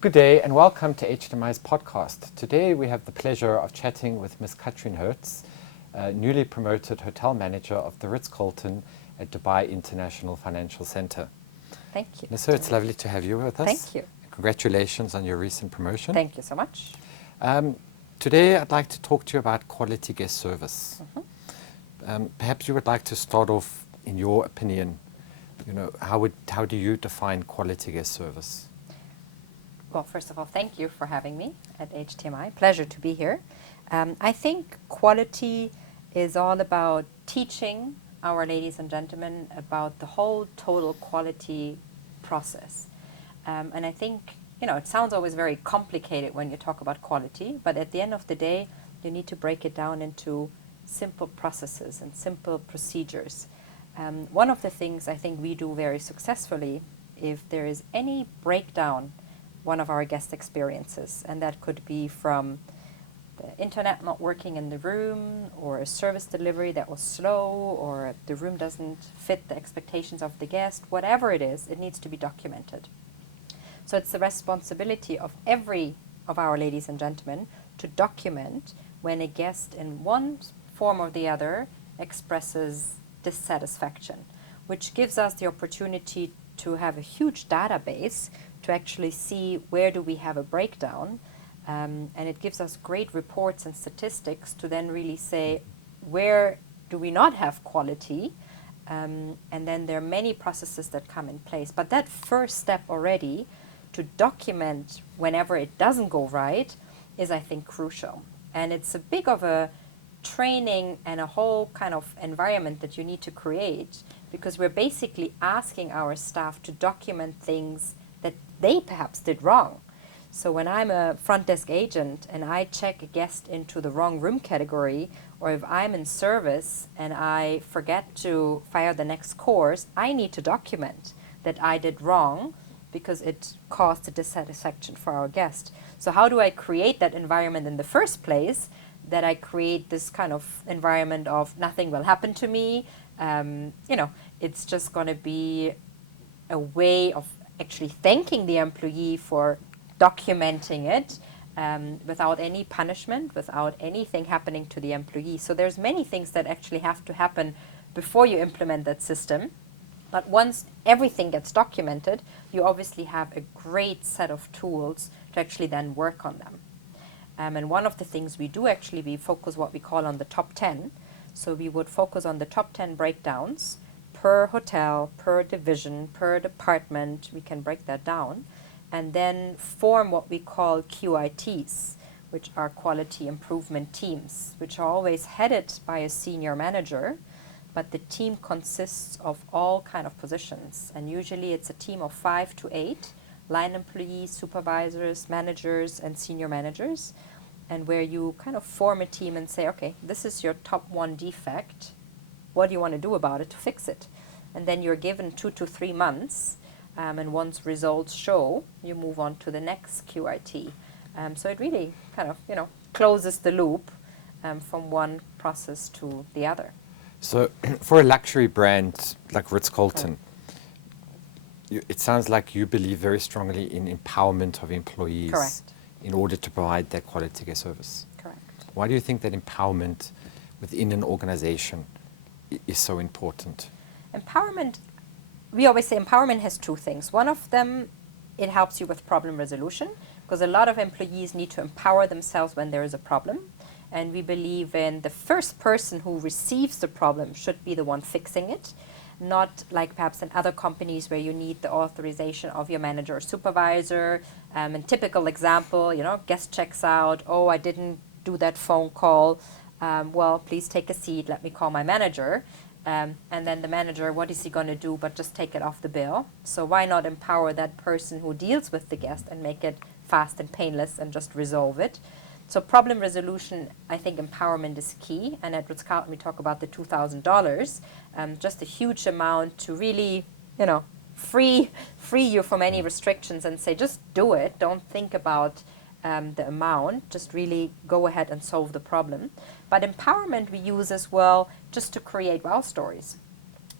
Good day and welcome to HTMi's podcast. Today we have the pleasure of chatting with Ms. Katrin Herz, newly promoted hotel manager of the Ritz Carlton at Dubai International Financial Centre. Thank you. Ms. Herz, lovely to have you with us. Thank you. Congratulations on your recent promotion. Thank you so much. Today I'd like to talk to you about quality guest service. Perhaps you would like to start off, in your opinion, how do you define quality guest service? Well, first of all, thank you for having me at HTMi. Pleasure to be here. I think quality is all about teaching our ladies and gentlemen about the whole total quality process. And I think, it sounds always very complicated when you talk about quality, but at the end of the day, you need to break it down into simple processes and simple procedures. One of the things I think we do very successfully, if there is any breakdown one of our guest experiences, and that could be from the internet not working in the room, or a service delivery that was slow, or the room doesn't fit the expectations of the guest, whatever it is, it needs to be documented. So it's the responsibility of every of our ladies and gentlemen to document when a guest in one form or the other expresses dissatisfaction, which gives us the opportunity to have a huge database to actually see where do we have a breakdown, and it gives us great reports and statistics to then really say where do we not have quality, and then there are many processes that come in place. But that first step already to document whenever it doesn't go right is, I think, crucial. And it's a big of a training and a whole kind of environment that you need to create, because we're basically asking our staff to document things that they perhaps did wrong. So when I'm a front desk agent and I check a guest into the wrong room category, or if I'm in service and I forget to fire the next course, I need to document that I did wrong because it caused a dissatisfaction for our guest. So how do I create that environment in the first place, that I create this kind of environment of nothing will happen to me? It's just going to be a way of actually thanking the employee for documenting it without any punishment, without anything happening to the employee. So there's many things that actually have to happen before you implement that system. But once everything gets documented, you obviously have a great set of tools to actually then work on them. And one of the things we do actually, we focus what we call on the top 10. So we would focus on the top 10 breakdowns per hotel, per division, per department. We can break that down and then form what we call QITs, which are quality improvement teams, which are always headed by a senior manager, but the team consists of all kind of positions. And usually it's a team of 5 to 8 line employees, supervisors, managers, and senior managers, and where you kind of form a team and say, okay, this is your top 1 defect. What do you want to do about it to fix it? And then you're given 2 to 3 months, and once results show, you move on to the next QIT. So it really kind of, closes the loop from one process to the other. So for a luxury brand like Ritz Carlton, it sounds like you believe very strongly in empowerment of employees. Correct. In order to provide that quality guest service. Correct. Why do you think that empowerment within an organization is so important? Empowerment, we always say empowerment has 2 things. One of them, it helps you with problem resolution, because a lot of employees need to empower themselves when there is a problem. And we believe in the first person who receives the problem should be the one fixing it, not like perhaps in other companies where you need the authorization of your manager or supervisor. And typical example, guest checks out, oh, I didn't do that phone call. Well, please take a seat, let me call my manager. And then the manager, what is he going to do but just take it off the bill? So why not empower that person who deals with the guest and make it fast and painless and just resolve it? So problem resolution, I think empowerment is key. And at Ritz Carlton, we talk about the $2,000, just a huge amount to really, free you from any restrictions and say, just do it. Don't think about the amount. Just really go ahead and solve the problem. But empowerment we use as well just to create wow stories.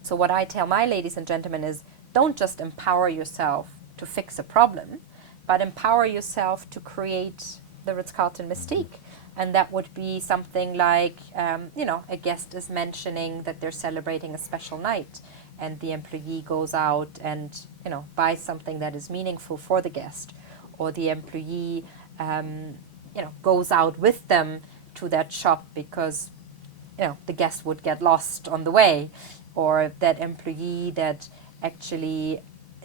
So what I tell my ladies and gentlemen is, don't just empower yourself to fix a problem. but empower yourself to create the Ritz Carlton mystique. And that would be something like, a guest is mentioning that they're celebrating a special night, and the employee goes out and, buys something that is meaningful for the guest, or the employee, goes out with them to that shop because, the guest would get lost on the way, or that employee that actually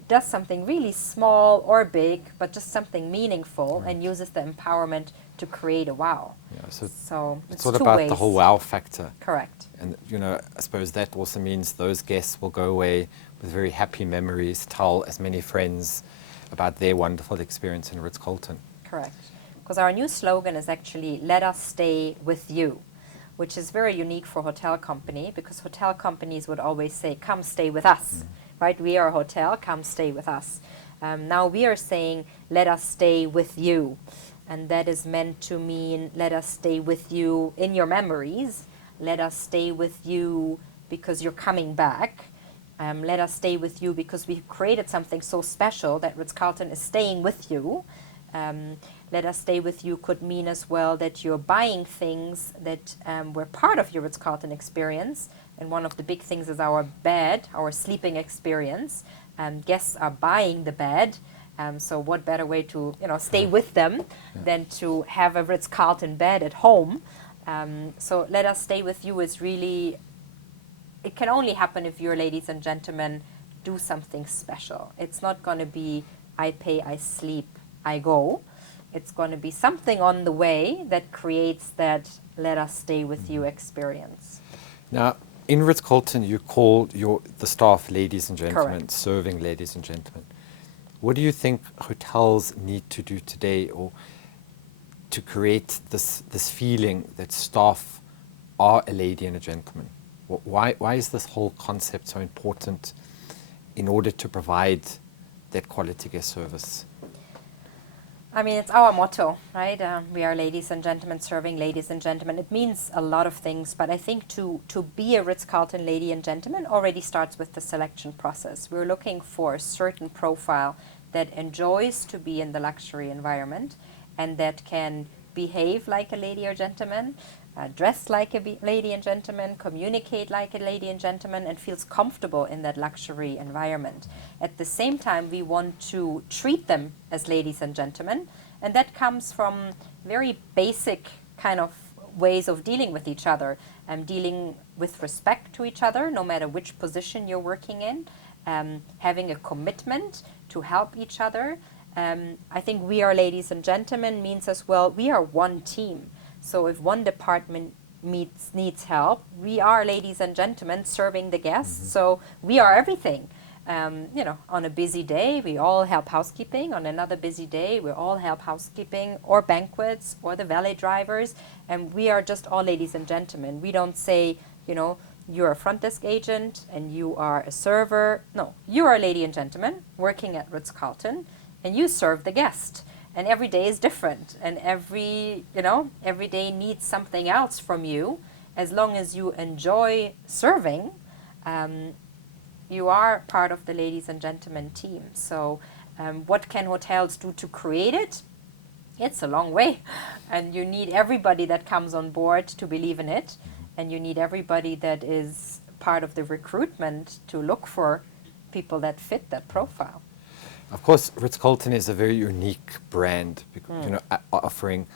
does something really small or big, but just something meaningful, and uses the empowerment to create a wow. Yeah, so it's all two about ways. the whole wow factor. Correct. And, I suppose that also means those guests will go away with very happy memories, tell as many friends about their wonderful experience in Ritz Carlton. Correct. Because our new slogan is actually, let us stay with you, which is very unique for hotel company, because hotel companies would always say, come stay with us, right? We are a hotel, come stay with us. Now we are saying, let us stay with you. And that is meant to mean, let us stay with you in your memories. Let us stay with you because you're coming back. Let us stay with you because we've created something so special that Ritz Carlton is staying with you. Let us stay with you could mean as well that you're buying things that were part of your Ritz Carlton experience. And one of the big things is our bed, our sleeping experience. Guests are buying the bed. So what better way to stay with them than to have a Ritz Carlton bed at home. So let us stay with you is really, it can only happen if you, ladies and gentlemen, do something special. It's not going to be I pay, I sleep, I go. It's going to be something on the way that creates that let us stay with you experience. Now, in Ritz Carlton, you call the staff ladies and gentlemen, Correct. serving ladies and gentlemen. What do you think hotels need to do today, or to create this feeling that staff are a lady and a gentleman? Why is this whole concept so important in order to provide that quality guest service? I mean, it's our motto, right? We are ladies and gentlemen serving ladies and gentlemen. It means a lot of things, but I think to be a Ritz-Carlton lady and gentleman already starts with the selection process. We're looking for a certain profile that enjoys to be in the luxury environment and that can behave like a lady or gentleman, dress like a lady and gentleman, communicate like a lady and gentleman, and feels comfortable in that luxury environment. At the same time, we want to treat them as ladies and gentlemen, and that comes from very basic kind of ways of dealing with each other, dealing with respect to each other, no matter which position you're working in, having a commitment to help each other. I think we are ladies and gentlemen means as well, we are one team. So if one department needs help, we are ladies and gentlemen serving the guests. So we are everything. On a busy day, we all help housekeeping. On another busy day, we all help housekeeping or banquets or the valet drivers. And we are just all ladies and gentlemen. We don't say, you're a front desk agent and you are a server. No, you are a lady and gentleman working at Ritz Carlton and you serve the guest. And every day is different, and every day needs something else from you. As long as you enjoy serving, you are part of the ladies and gentlemen team. So what can hotels do to create it? It's a long way. And you need everybody that comes on board to believe in it. And you need everybody that is part of the recruitment to look for people that fit that profile. Of course, Ritz Carlton is a very unique brand, offering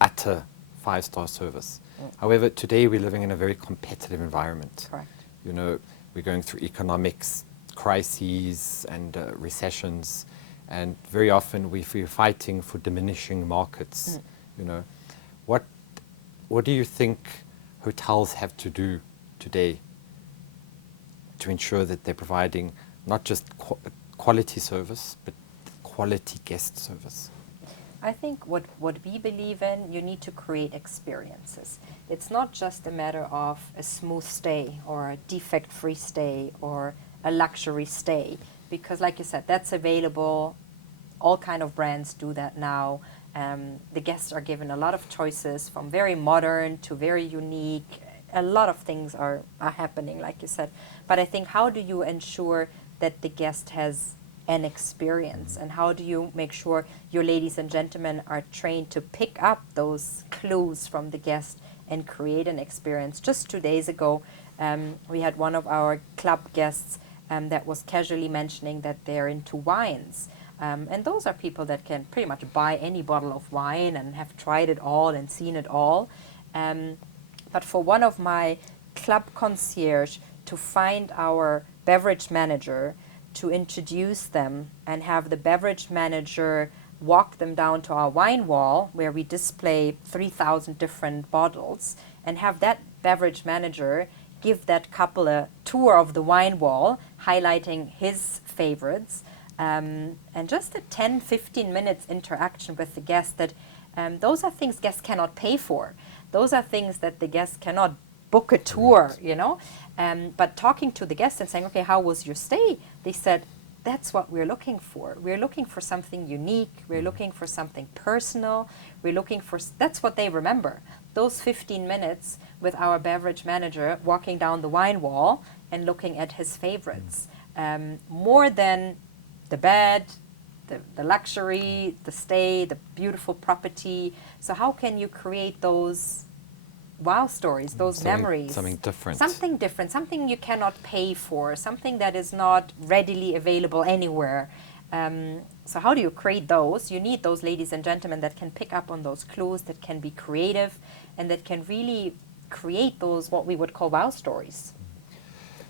utter 5-star service. However, today we're living in a very competitive environment. Correct. We're going through economics crises and recessions, and very often we're fighting for diminishing markets. What do you think hotels have to do today to ensure that they're providing not just quality service, but quality guest service? I think what we believe in, you need to create experiences. It's not just a matter of a smooth stay or a defect-free stay or a luxury stay, because like you said, that's available. All kind of brands do that now. The guests are given a lot of choices, from very modern to very unique. A lot of things are happening, like you said. But I think, how do you ensure that the guest has an experience? And how do you make sure your ladies and gentlemen are trained to pick up those clues from the guest and create an experience? Just 2 days ago, we had one of our club guests that was casually mentioning that they're into wines. And those are people that can pretty much buy any bottle of wine and have tried it all and seen it all. But for one of my club concierge to find our beverage manager, to introduce them and have the beverage manager walk them down to our wine wall where we display 3,000 different bottles, and have that beverage manager give that couple a tour of the wine wall, highlighting his favorites, and just a 10-15 minutes interaction with the guest. That those are things guests cannot pay for. Those are things that the guests cannot book a tour, you know. But talking to the guests and saying, okay, how was your stay? They said, that's what we're looking for. We're looking for something unique. We're looking for something personal. We're looking for, that's what they remember. Those 15 minutes with our beverage manager walking down the wine wall and looking at his favorites. More than the bed, the luxury, the stay, the beautiful property. So how can you create those wow stories, those memories? Something different. Something different, something you cannot pay for, something that is not readily available anywhere. So how do you create those? You need those ladies and gentlemen that can pick up on those clues, that can be creative, and that can really create those, what we would call wow stories.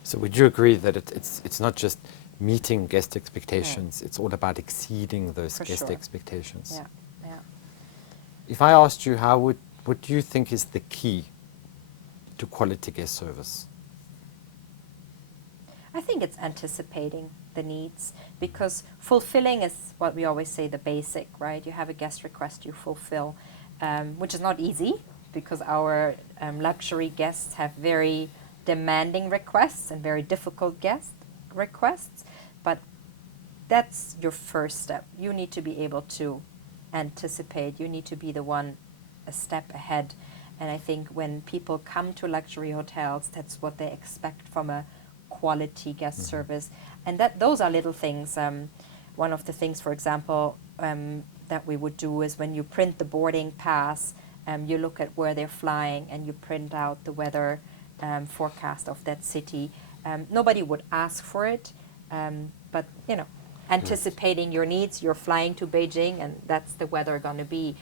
So would you agree that it's not just meeting guest expectations, it's all about exceeding those guest expectations? Yeah, yeah. If I asked you, what do you think is the key to quality guest service? I think it's anticipating the needs, because fulfilling is what we always say, the basic, right? You have a guest request, you fulfill, which is not easy, because our luxury guests have very demanding requests and very difficult guest requests. But that's your first step. You need to be able to anticipate. You need to be the one a step ahead. And I think when people come to luxury hotels, that's what they expect from a quality guest service. And those are little things. One of the things, for example, that we would do is when you print the boarding pass, you look at where they're flying and you print out the weather forecast of that city. Nobody would ask for it, but you know, anticipating your needs. You're flying to Beijing, and that's the weather going to be.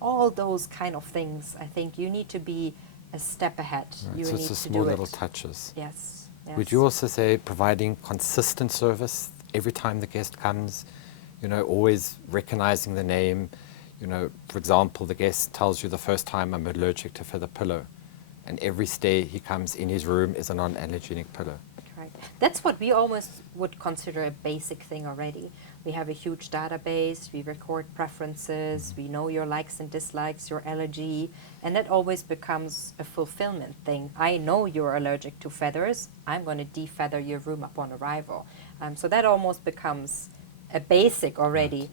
All those kind of things, I think you need to be a step ahead. Right. You so need it's the to small do little it. touches. Yes, yes. Would you also say providing consistent service every time the guest comes? You know, always recognizing the name. You know, for example, the guest tells you the first time, I'm allergic to feather pillow, and every stay he comes in his room is a non-allergenic pillow. Right. That's what we almost would consider a basic thing already. We have a huge database, we record preferences, we know your likes and dislikes, your allergy, and that always becomes a fulfillment thing. I know you're allergic to feathers, I'm going to defeather your room upon arrival. So that almost becomes a basic already.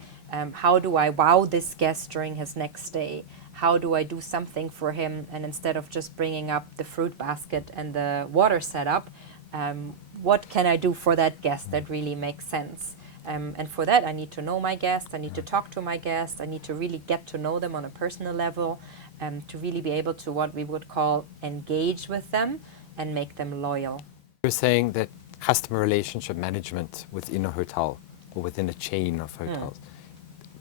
How do I wow this guest during his next stay? How do I do something for him, and instead of just bringing up the fruit basket and the water setup, what can I do for that guest that really makes sense? And for that, I need to know my guest, I need to talk to my guest, I need to really get to know them on a personal level, to really be able to, what we would call, engage with them and make them loyal. You're saying that customer relationship management within a hotel or within a chain of hotels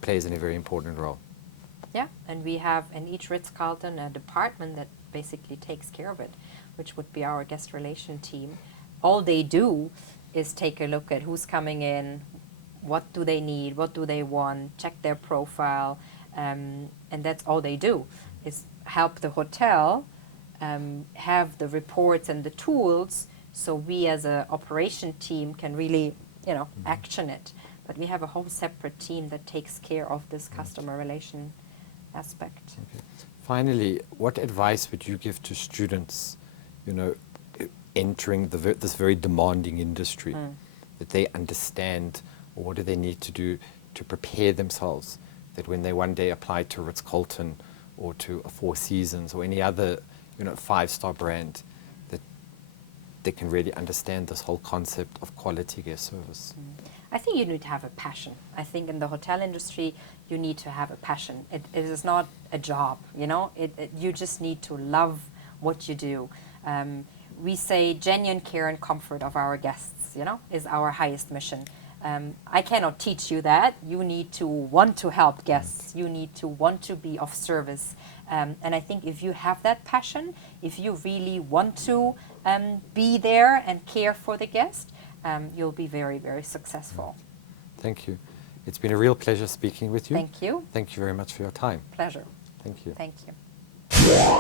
plays a very important role. Yeah, and we have in each Ritz Carlton a department that basically takes care of it, which would be our guest relation team. All they do is take a look at who's coming in, what do they need, what do they want, check their profile, and that's all they do, is help the hotel have the reports and the tools, so we as an operation team can really, you know, action it. But we have a whole separate team that takes care of this customer relation aspect. Okay. Finally, what advice would you give to students, you know, entering this very demanding industry, that they understand, or what do they need to do to prepare themselves, that when they one day apply to Ritz Carlton or to a Four Seasons or any other, you know, 5-star brand, that they can really understand this whole concept of quality guest service? I think you need to have a passion. I think in the hotel industry, you need to have a passion. It is not a job, you know. You just need to love what you do. We say genuine care and comfort of our guests, you know, is our highest mission. I cannot teach you that. You need to want to help guests. You need to want to be of service. And I think if you have that passion, if you really want to be there and care for the guest, you'll be very, very successful. Thank you. It's been a real pleasure speaking with you. Thank you. Thank you very much for your time. Pleasure. Thank you. Thank you.